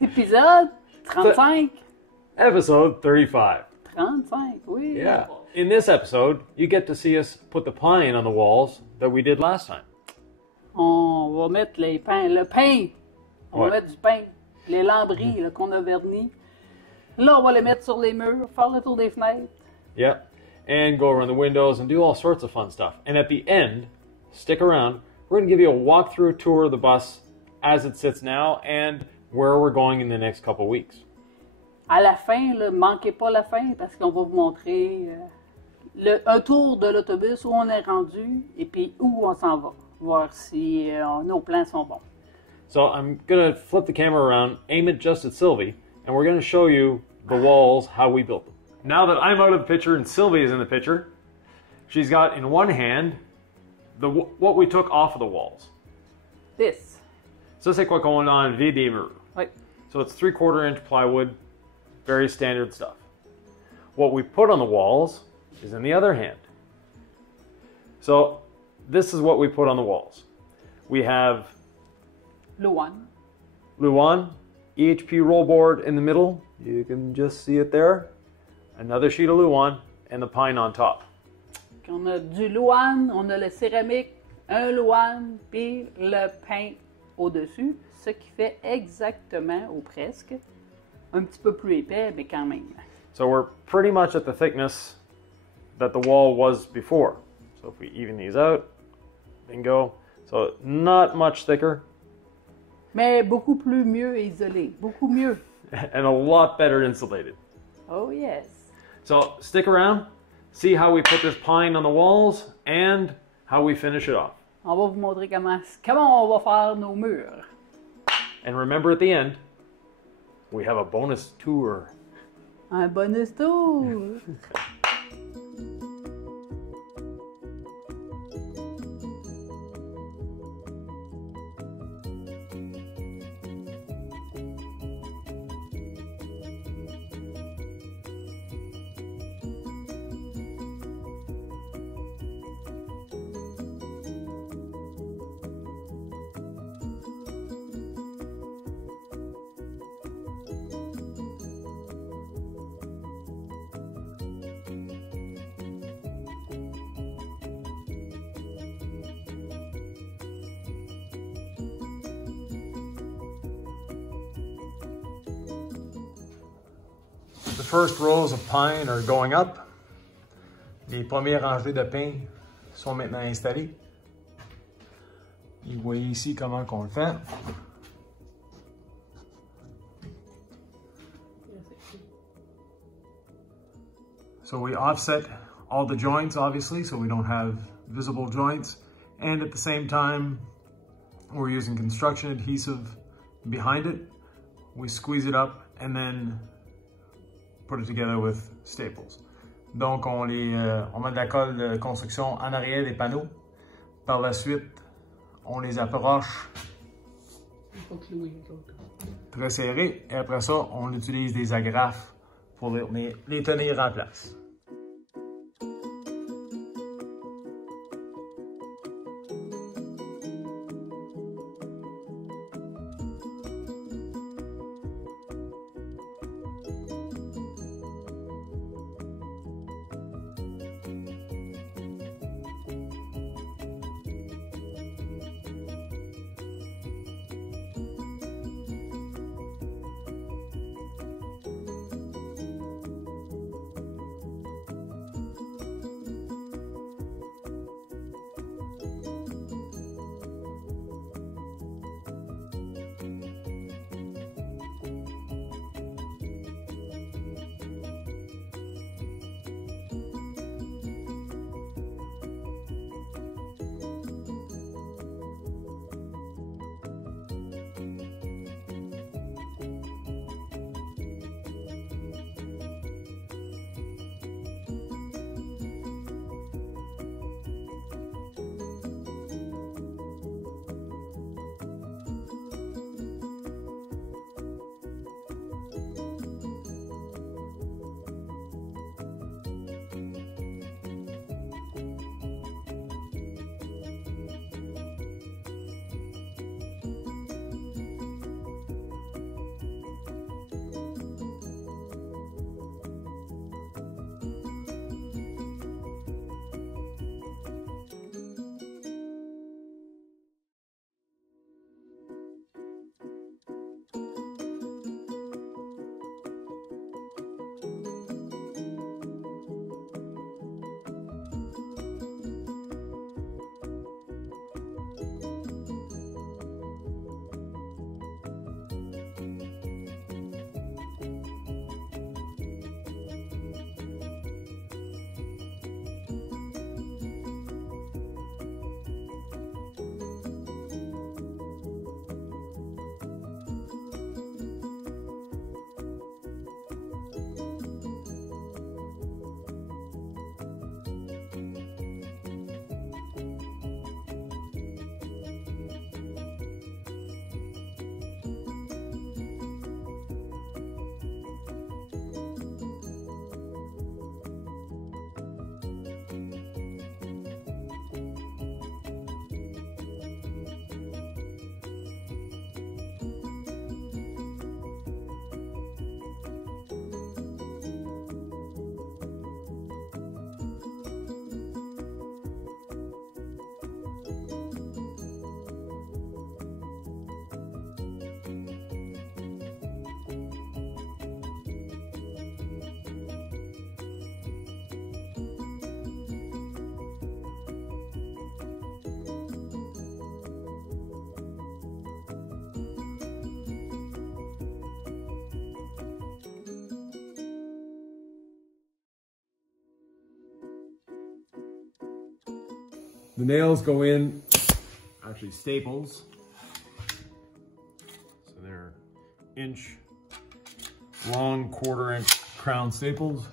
Épisode 35. Episode 35. 35, oui. Yeah. In this episode, you get to see us put the pine on the walls that we did last time. On va mettre le pain. On va Ouais. mettre du pain. Les lambris là, qu'on a vernis. Là, on va les mettre sur les murs, faire le tour des fenêtres. Yeah. And go around the windows and do all sorts of fun stuff. And at the end, stick around. We're going to give you a walkthrough tour of the bus as it sits now and where we're going in the next couple weeks. À la fin, ne manquez pas la fin parce qu'on va vous montrer un tour de l'autobus où on est rendu et puis où on s'en va. Voir si nos plans sont bons. So I'm going to flip the camera around, aim it just at Sylvie, and we're going to show you the walls, how we built them. Now that I'm out of the picture and Sylvie is in the picture, she's got in one hand what we took off of the walls. This. Ça, c'est quoi qu'on a enlevé des murs. Oui. So it's 3/4 inch plywood, very standard stuff. What we put on the walls is in the other hand. So this is what we put on the walls. We have Luan. Luan, EHP roll board in the middle. You can just see it there. Another sheet of Luan and the pine on top. On a du Luan, on a le céramique, un Luan, puis le pain au-dessus, ce qui fait exactement, ou presque, un petit peu plus épais, mais quand même. So we're pretty much at the thickness that the wall was before. So if we even these out, bingo. So not much thicker Mais beaucoup plus mieux isolé, beaucoup mieux. and a lot better insulated. Oh yes. So stick around, see how we put this pine on the walls and how we finish it off. On va vous montrer comment on va faire nos murs. And remember at the end, we have a bonus tour. Un bonus tour. The first rows of pine are going up. Les premières rangées de pins sont maintenant installées. Et vous voyez ici comment qu'on le fait. So we offset all the joints, obviously, so we don't have visible joints. And at the same time, we're using construction adhesive behind it. We squeeze it up and then put it together with staples. Donc, on met de la colle de construction en arrière des panneaux. Par la suite, on les approche très serrés. Et après ça, on utilise des agrafes pour les tenir en place. The nails go in, actually staples. So they're inch long, 1/4 inch crown staples.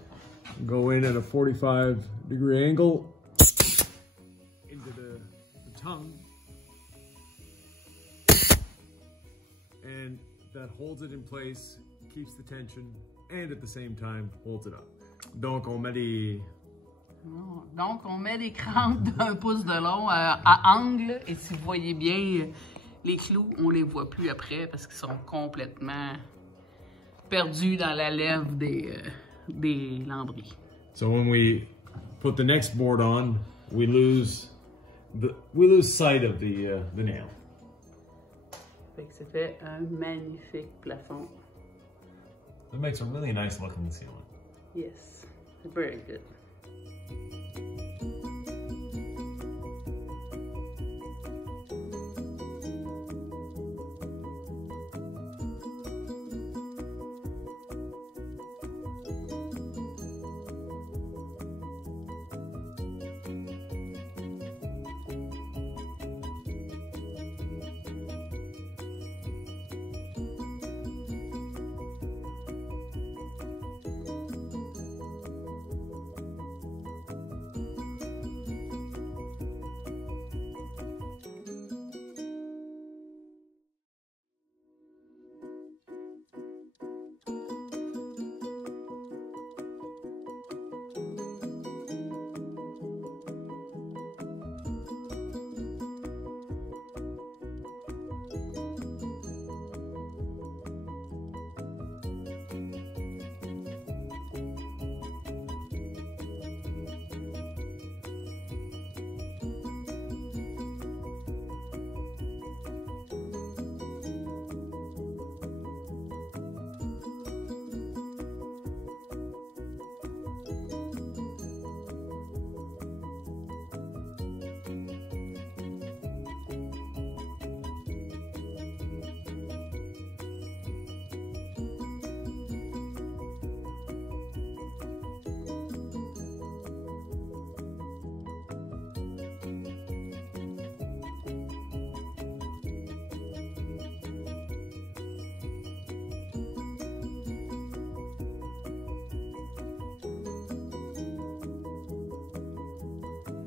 Go in at a 45-degree angle into the tongue. And that holds it in place, keeps the tension, and at the same time holds it up. Donc on met des... Donc on met des crampes d'1 pouce de long à angle, et si vous voyez bien, les clous, on les voit plus après parce qu'ils sont complètement perdus dans la lèvre des lambris. So when we put the next board on, we lose sight of the nail. Fait que ça fait un magnifique plafond. It makes a really nice looking ceiling. Yes, very good.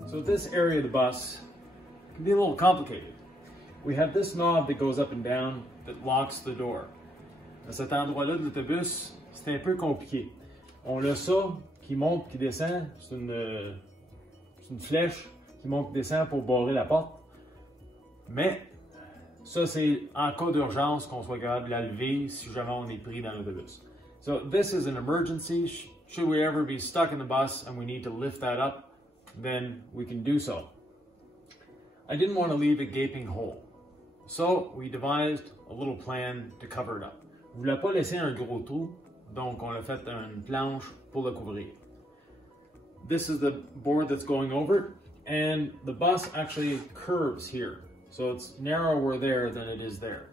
So this area of the bus can be a little complicated. We have this knob that goes up and down that locks the door. À cet endroit-là de l'autobus, c'est un peu compliqué. On a ça qui monte, qui descend. C'est une flèche qui monte, qui descend pour barrer la porte. Mais ça, c'est en cas d'urgence qu'on soit capable de la lever si jamais on est pris dans l'autobus. So this is an emergency. Should we ever be stuck in the bus and we need to lift that up, then we can do so. I didn't want to leave a gaping hole, so we devised a little plan to cover it up. Je voulais pas laisser un gros trou, donc on a fait une planche pour le couvrir. This is the board that's going over it, and the bus actually curves here, so it's narrower there than it is there.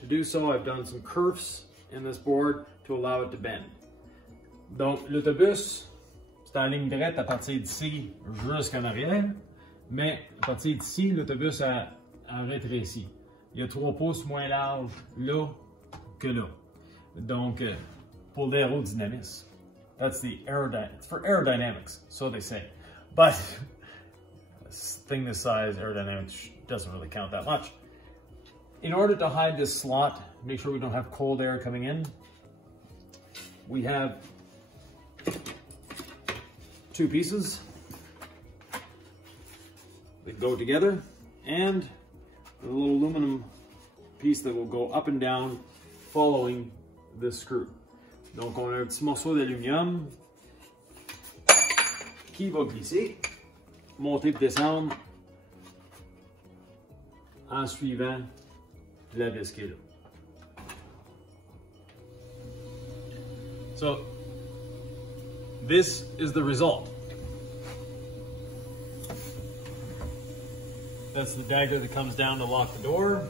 To do so, I've done some curves in this board to allow it to bend. Donc l'autobus, c'est en ligne droite à partir d'ici jusqu'en arrière, mais à partir d'ici, l'autobus a rétréci. Il y a 3 pouces moins large là que là. Donc, pour l'aérodynamisme. That's the it's for aerodynamics, so they say. But a thing this size, aerodynamics doesn't really count that much. In order to hide this slot, make sure we don't have cold air coming in, we have 2 pieces that go together, and a little aluminum piece that will go up and down following this screw. Donc on a un petit morceau d'aluminium qui va glisser, monter et descendre en suivant la vis qui est là. So this is the result. That's the dagger that comes down to lock the door.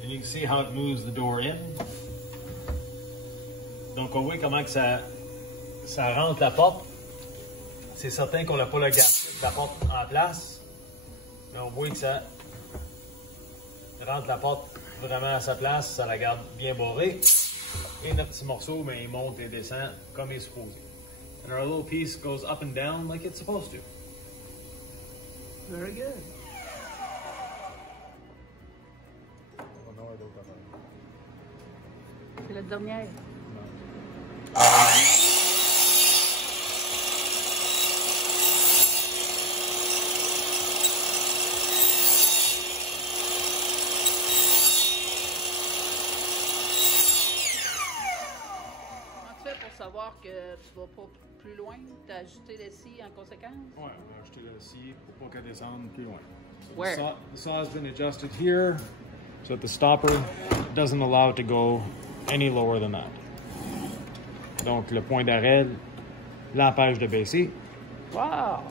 And you can see how it moves the door in. Donc on voit comment que ça rentre la porte. C'est certain qu'on n'a pas la garde la porte en place. Mais on voit que ça rentre la porte vraiment à sa place, ça la garde bien barrée. Et notre petit morceau, mais il monte et descend comme il est supposé. And our little piece goes up and down like it's supposed to. Very good. C'est la dernière. Pour savoir que tu vas pas plus loin, tu as ajouté les scies en conséquence? Ouais, on a ajouté le scie pour pas qu'elle descende plus loin. So Where? The saw has been adjusted here so that the stopper doesn't allow it to go any lower than that. Donc le point d'arrêt l'empêche de baisser. Wow!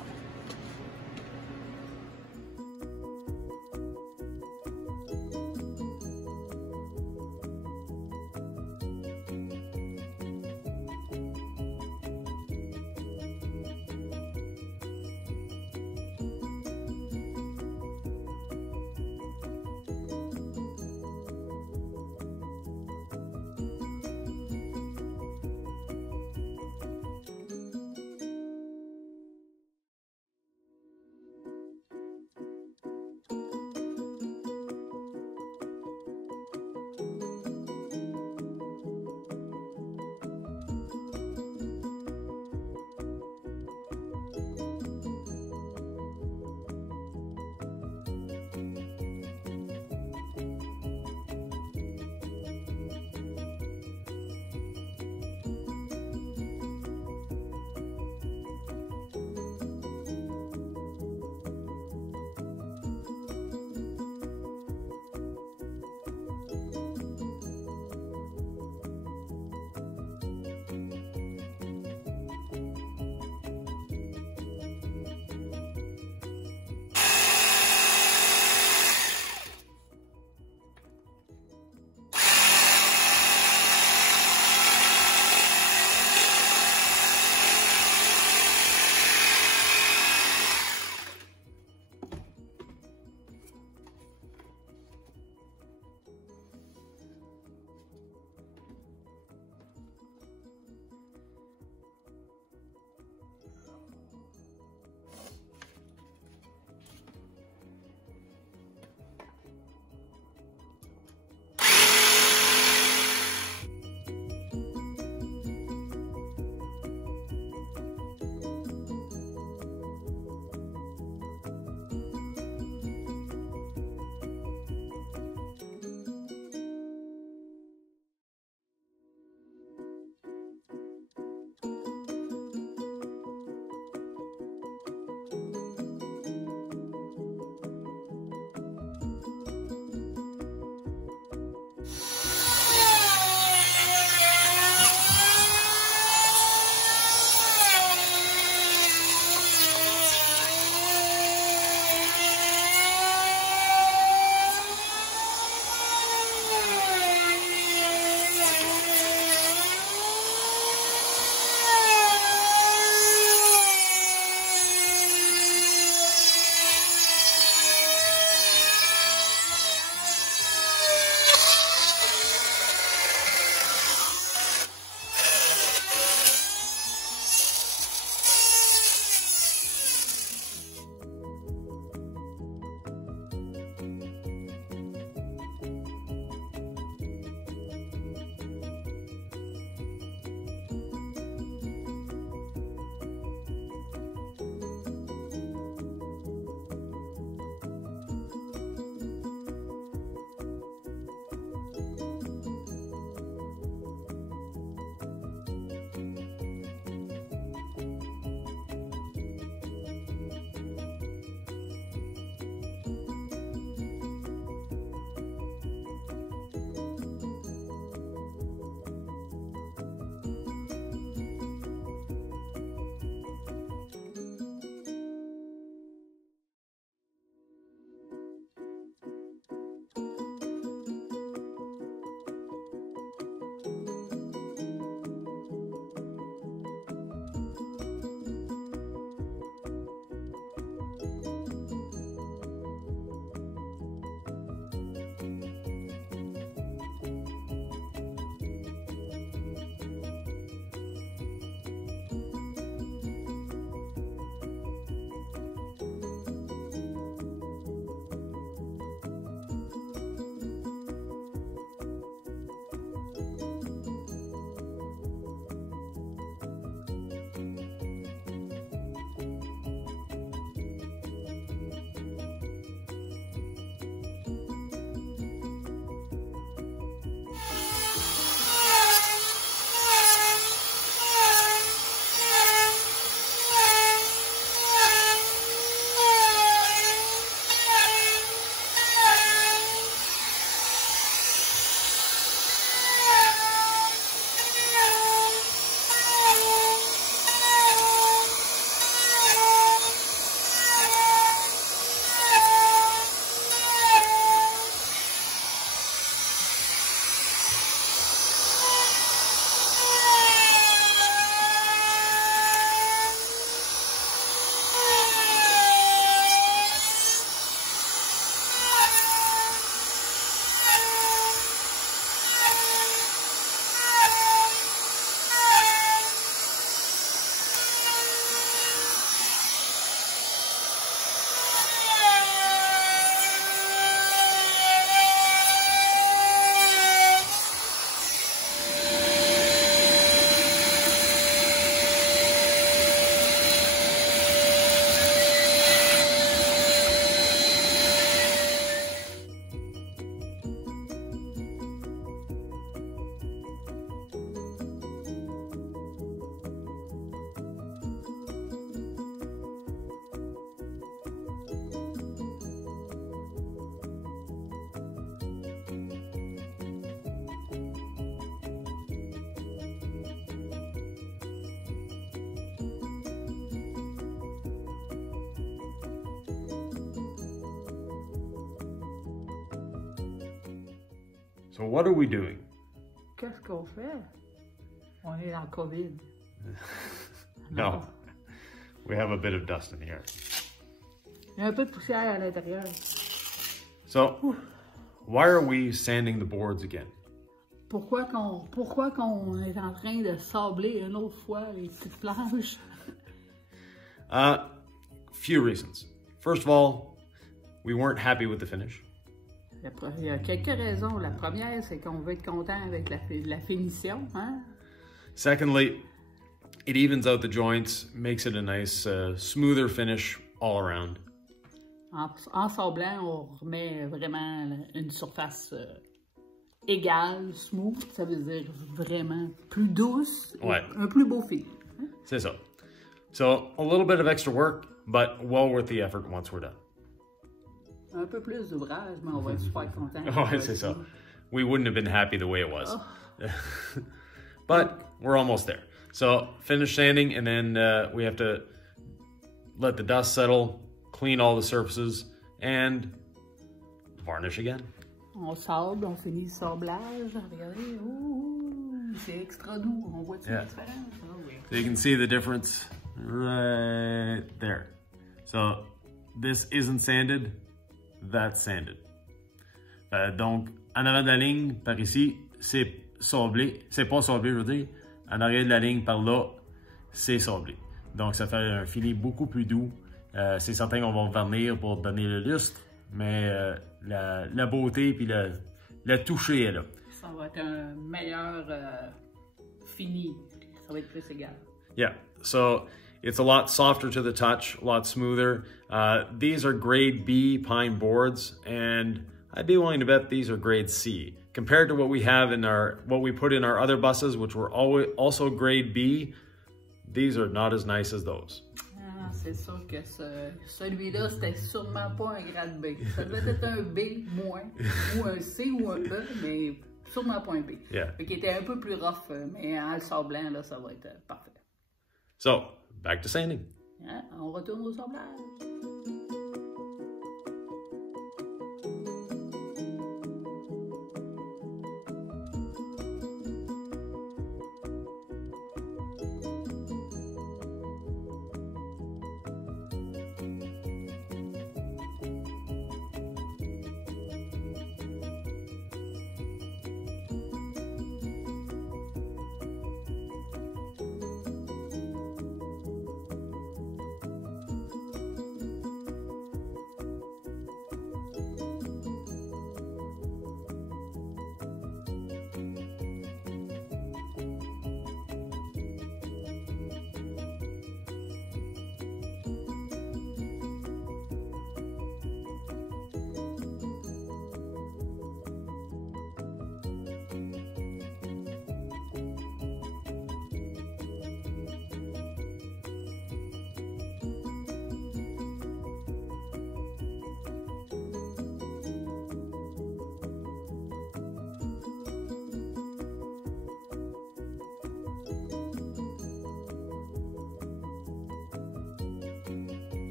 So what are we doing? Qu'est-ce qu'on fait? On est dans le COVID. No, we have a bit of dust in here. Il y a un peu de poussière à l'intérieur. So, why are we sanding the boards again? Pourquoi qu'on est en train de sabler une autre fois les petites planches? Few reasons. First of all, we weren't happy with the finish. Il y a quelques raisons. La première, c'est qu'on veut être content avec la finition. Hein? Secondly, it evens out the joints, makes it a nice, smoother finish all around. En sablant, on remet vraiment une surface égale, smooth. Ça veut dire vraiment plus douce, Ouais. un plus beau fil. Hein? C'est ça. So, a little bit of extra work, but well worth the effort once we're done. Un peu plus d'ouvrage, mais on va être super content. Oh, c'est ça. We wouldn't have been happy the way it was. Oh. But we're almost there. So finish sanding, and then we have to let the dust settle, clean all the surfaces, and varnish again. On sable, on finit le sablage. Regardez, c'est extra doux. On voit-tu la différence? Oh, oui. So you can see the difference right there. So this isn't sanded, that's sanded. Donc, en avant de la ligne, par ici, c'est sablé. C'est pas sablé, je veux dire. En arrière de la ligne, par là, c'est sablé. Donc, ça fait un filet beaucoup plus doux. C'est certain qu'on va vernir pour donner le lustre, mais la beauté puis le toucher est là. Ça va être un meilleur fini. Ça va être plus égal. Yeah, so it's a lot softer to the touch, a lot smoother. These are grade B pine boards, and I'd be willing to bet these are grade C. Compared to what we have in what we put in our other buses, which were also grade B, these are not as nice as those. Ah, c'est sûr que celui-là, c'était sûrement pas un grade B. Ça devait être un B moins, ou un C ou un E, mais sûrement pas un B. Yeah. Fait qu'il était un peu plus rough, mais en le sablant, là, ça va être parfait. So, back to sanding. Hein? On retourne au sablage.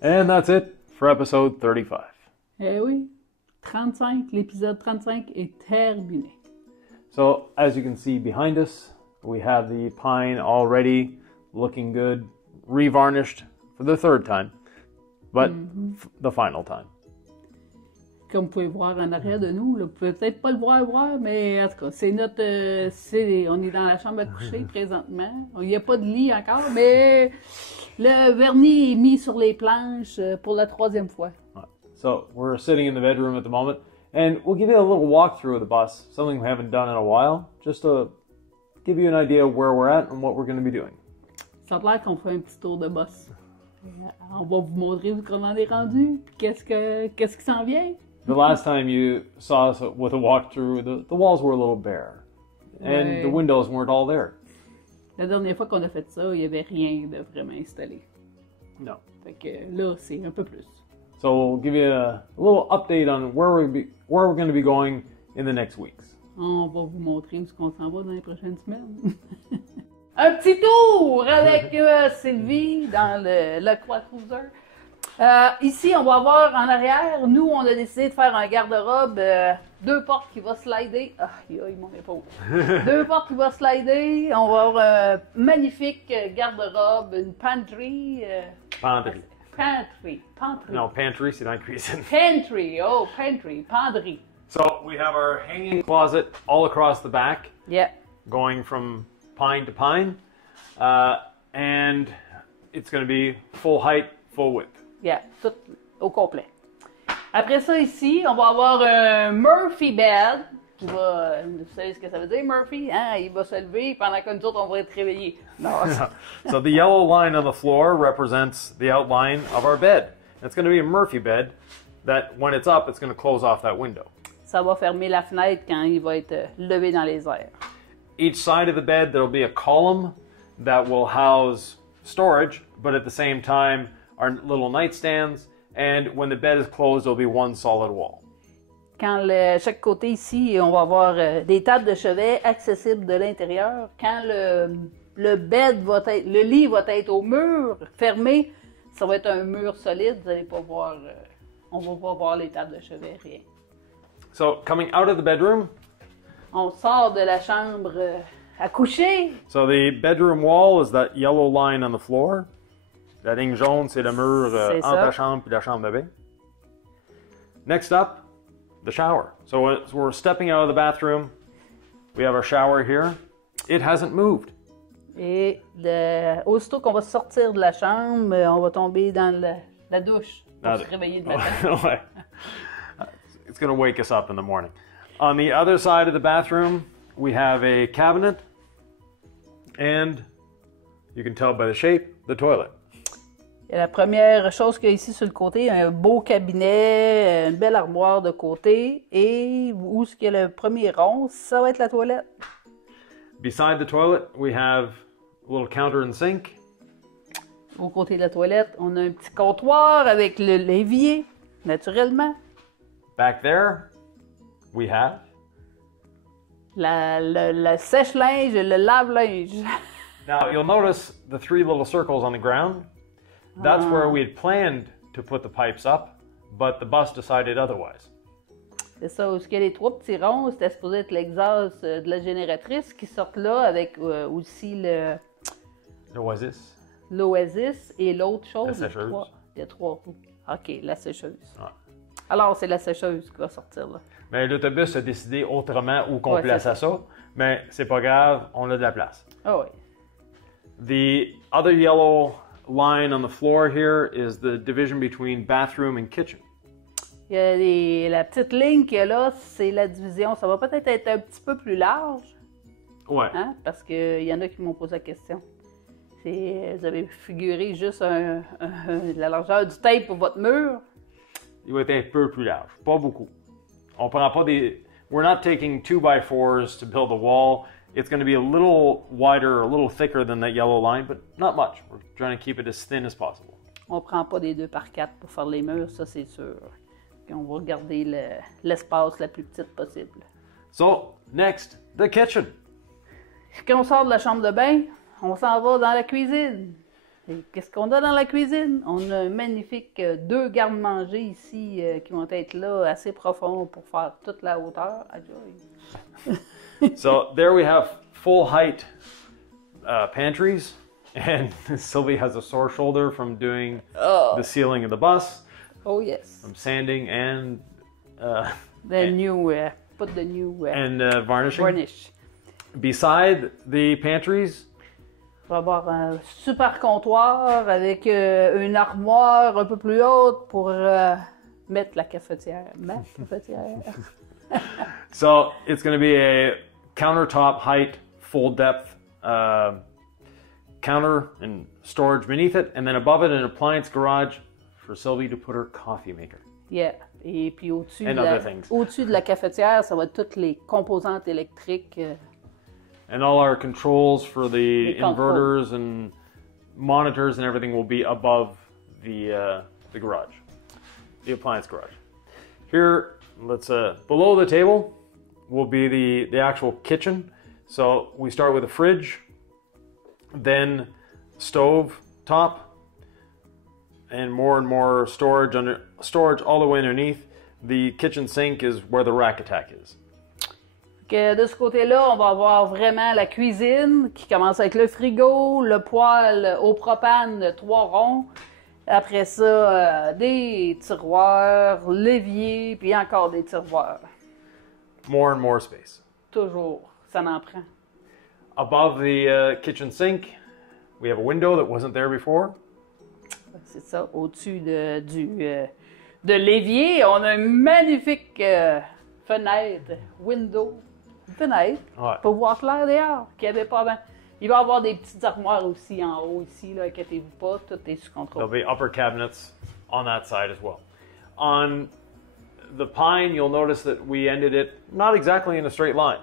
And that's it for episode 35. Eh oui, 35, l'épisode 35 est terminé. So, as you can see behind us, we have the pine already looking good, revarnished for the third time, but the final time. Comme vous pouvez voir en arrière de nous, là, vous pouvez peut-être pas le voir, mais en tout cas, c'est notre, on est dans la chambre à coucher présentement. Il n'y a pas de lit encore, mais le vernis est mis sur les planches pour la troisième fois. So we're sitting in the bedroom at the moment, and we'll give you a little walkthrough of the bus, something we haven't done in a while, just to give you an idea of where we're at and what we're going to be doing. Ça a l'air qu'on fait un petit tour de boss. On va vous montrer où on en est rendu, qu'est-ce qui s'en vient. The last time you saw us with a walkthrough, the walls were a little bare, and the windows weren't all there. La dernière fois qu'on a fait ça, il n'y avait rien de vraiment installé. No. Fait que là, c'est un peu plus. So we'll give you a little update on where we're going to be going in the next weeks. On va vous montrer où on s'en va dans les prochaines semaines. Un petit tour avec Sylvie dans le Lacroix Cruiser. Ici, on va voir en arrière, nous, on a décidé de faire un garde-robe, 2 portes qui va slider. Ah, mon épaule. 2 portes qui va slider. On va avoir un magnifique garde-robe, une pantry. Pantry. Pantry. No, pantry, c'est dans la cuisine. Pantry. Oh, pantry. Pantry. So we have our hanging closet all across the back. Yeah. Going from pine to pine. And it's going to be full height, full width. Yeah, tout au complet. Après ça, ici, on va avoir un Murphy bed qui va... Vous savez ce que ça veut dire, Murphy? Hein? Il va se lever pendant que nous autres, on va être réveillés. Non. So the yellow line on the floor represents the outline of our bed. It's going to be a Murphy bed that when it's up, it's going to close off that window. Ça va fermer la fenêtre quand il va être levé dans les airs. Each side of the bed, there'll be a column that will house storage, but at the same time, our little nightstands, and when the bed is closed, there'll be one solid wall. Quand chaque côté ici, on va avoir des tables de chevet accessibles de l'intérieur. Quand le bed va être, le lit va être au mur fermé, ça va être un mur solide. Vous n'allez pas voir, on va pas voir les tables de chevet, rien. So coming out of the bedroom, on sort de la chambre à coucher. So the bedroom wall is that yellow line on the floor. La ligne jaune, c'est le mur entre la chambre et la chambre de bain. Next up, the shower. So as we're stepping out of the bathroom, we have our shower here. It hasn't moved. Et aussitôt qu'on va sortir de la chambre, on va tomber dans la douche pour se réveiller de matin. It's going to wake us up in the morning. On the other side of the bathroom, we have a cabinet, and you can tell by the shape, the toilet. Et la première chose qu'il y a ici sur le côté, un beau cabinet, une belle armoire de côté, et où est-ce qu'il y a le premier rond, ça va être la toilette. Beside the toilet, we have a little counter and sink. Au côté de la toilette, on a un petit comptoir avec l'évier, naturellement. Back there, we have la sèche-linge et le lave-linge. Now, you'll notice the 3 little circles on the ground. That's where we had planned to put the pipes up, but the bus decided otherwise. C'est ça, où il y a les 3 petits ronds, c'était supposé être l'exhaust de la génératrice qui sortent là avec aussi l'Oasis. L'Oasis et l'autre chose. La sécheuse. Il y a 3 roues. OK, la sécheuse. Ouais. Alors, c'est la sécheuse qui va sortir là. Mais l'autobus a décidé autrement où qu'on plaçait ça, mais c'est pas grave, on a de la place. Ah oui. The other yellow line on the floor here is the division between bathroom and kitchen. Il y a la petite ligne qu'il y a là, c'est la division. Ça va peut-être être un petit peu plus large. Ouais. Hein? Parce qu'il y en a qui m'ont posé la question. Vous avez figuré juste la largeur du tape pour votre mur. Il va être un peu plus large, pas beaucoup. On prend pas des... We're not taking 2x4s to build a wall. It's going to be a little wider, a little thicker than that yellow line, but not much. We're trying to keep it as thin as possible. On prend pas des 2x4 pour faire les murs, ça c'est sûr. Puis on va garder l'espace la plus petite possible. So, next, the kitchen. Quand on sort de la chambre de bain, on s'en va dans la cuisine. Et qu'est-ce qu'on a dans la cuisine? On a un magnifique 2 garde-manger ici qui vont être là assez profonds pour faire toute la hauteur. So there we have full height pantries, and Sylvie has a sore shoulder from doing the ceiling of the bus. Oh yes. From sanding and put the new varnishing. Varnish. Beside the pantries, on va avoir un super comptoir avec une armoire un peu plus haute pour mettre la cafetière. Ma cafetière. So it's going to be a countertop height, full depth counter and storage beneath it, and then above it an appliance garage for Sylvie to put her coffee maker. Yeah. Et puis au-dessus de la cafetière, ça va être toutes les composantes électriques. And all our controls for the inverters and monitors and everything will be above the garage. the appliance garage. Here, let's below the table will be the actual kitchen. So we start with a fridge, then stove top, and more storage all the way underneath. The kitchen sink is where the rack attack is. Que de ce côté-là, on va avoir vraiment la cuisine qui commence avec le frigo, le poêle au propane de 3 ronds. Après ça, des tiroirs, l'évier, puis encore des tiroirs. More and more space. Toujours, ça n'en prend. Above the kitchen sink, we have a window that wasn't there before. C'est ça, au-dessus de l'évier, on a une magnifique fenêtre, fenêtre, Ouais. pour voir clair dehors, qu'il n'y avait pas avant. Il va y avoir des petites armoires aussi en haut ici, là, inquiétez-vous pas, tout est sous contrôle. There'll be upper cabinets on that side as well. On the pine, you'll notice that we ended it not exactly in a straight line.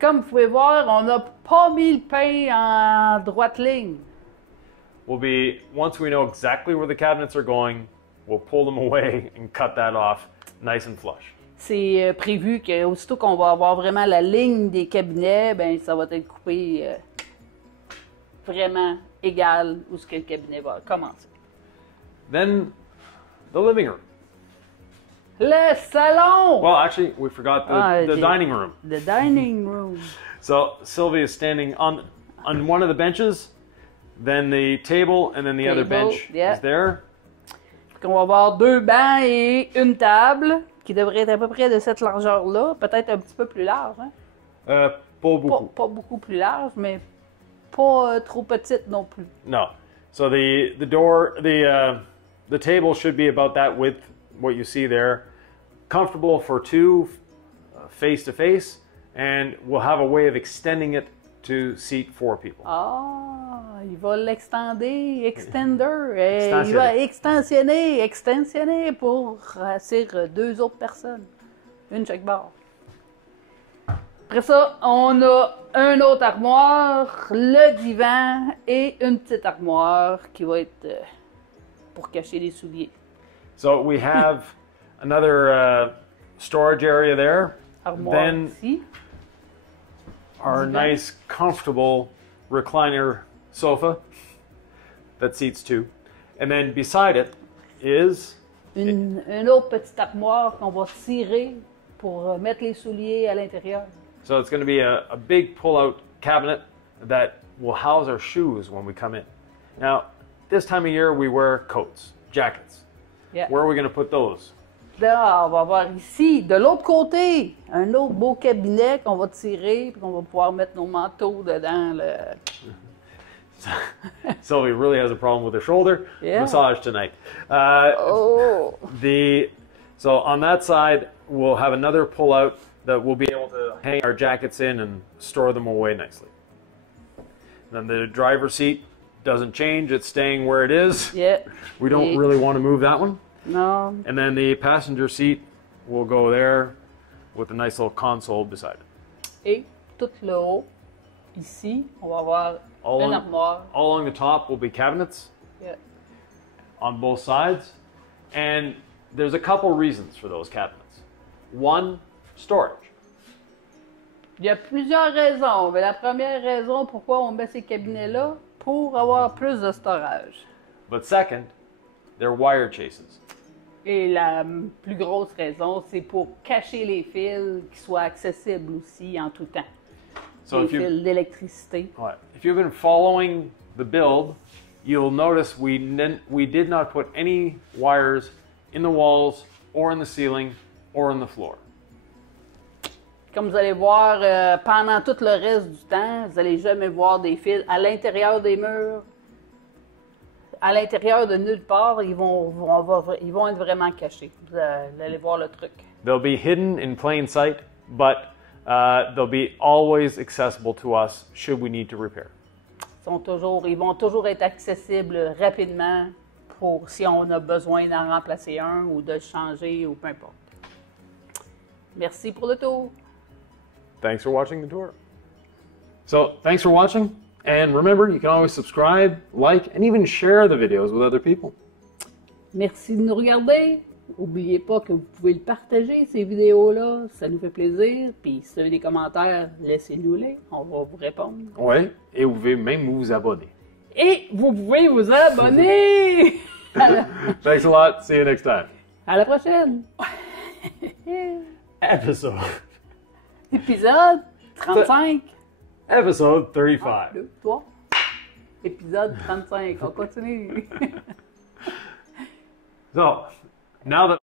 Comme vous pouvez voir, on n'a pas mis le pain en droite ligne. Once we know exactly where the cabinets are going, we'll pull them away and cut that off nice and flush. C'est prévu qu'aussitôt qu'on va avoir vraiment la ligne des cabinets, ben ça va être coupé vraiment égal où ce que le cabinet va commencer. Then, the living room. Le salon! Well, actually, we forgot the dining room. The dining room. So Sylvia is standing on one of the benches, then the table, and then the other bench is there. On va avoir 2 bancs et une table qui devrait être à peu près de cette largeur-là, peut-être un petit peu plus large. Hein? Pas beaucoup. Pas beaucoup plus large, mais pas trop petite non plus. No. So the table should be about that width, what you see there. Comfortable for 2 face to face, and we'll have a way of extending it to seat 4 people. Ah, il va l'extender, il va extensionner pour assurer 2 autres personnes. Une chaque bord. Après ça, on a une autre armoire, le divan et une petite armoire qui va être pour cacher les souliers. So we have another storage area there. Armoire then ici. Our nice, comfortable recliner sofa that seats 2. And then beside it is Une autre petite armoire qu'on va tirer pour mettre les souliers à l'intérieur. So it's going to be a big pull-out cabinet that will house our shoes when we come in. Now, this time of year we wear coats, jackets. Yeah. Where are we going to put those? Là, on va voir ici, de l'autre côté, un autre beau cabinet qu'on va tirer et qu'on va pouvoir mettre nos manteaux dedans. Sylvie really has a problem with her shoulder. Yeah. Massage tonight. Oh! So on that side, we'll have another pull-out that we'll be able to hang our jackets in and store them away nicely. Then the driver's seat doesn't change. It's staying where it is. Yeah. We don't really want to move that one. Non. And then the passenger seat will go there with a nice little console beside it. Et tout là-haut, ici, on va avoir une armoire. All along the top will be cabinets. Yeah. On both sides. And there's a couple reasons for those cabinets. One, storage. Il y a plusieurs raisons, mais la première raison pourquoi on met ces cabinets-là, pour avoir plus de storage. But second, they're wire chases. Et la plus grosse raison, c'est pour cacher les fils qui soient accessibles aussi en tout temps. So les fils d'électricité. Right. If you've been following the build, you'll notice we did not put any wires in the walls or in the ceiling or in the floor. Comme vous allez voir, pendant tout le reste du temps, vous n'allez jamais voir des fils à l'intérieur des murs. À l'intérieur de nulle part, ils vont être vraiment cachés. Vous allez voir le truc. They'll be hidden in plain sight, but they'll be always accessible to us should we need to repair. Ils vont toujours être accessibles rapidement pour si on a besoin d'en remplacer un ou de le changer ou peu importe. Merci pour le tour. Thanks for watching the tour. So, thanks for watching. And remember, you can always subscribe, like, and even share the videos with other people. Merci de nous regarder. N'oubliez pas que vous pouvez le partager, ces vidéos-là. Ça nous fait plaisir. Puis si vous avez des commentaires, laissez-nous-les. On va vous répondre. Ouais. Et vous pouvez même vous abonner. Et vous pouvez vous abonner! Thanks a lot. See you next time. À la prochaine! Episode. Épisode 35. Episode 35. 1, 2, 3. Épisode 35. On continue. So, now that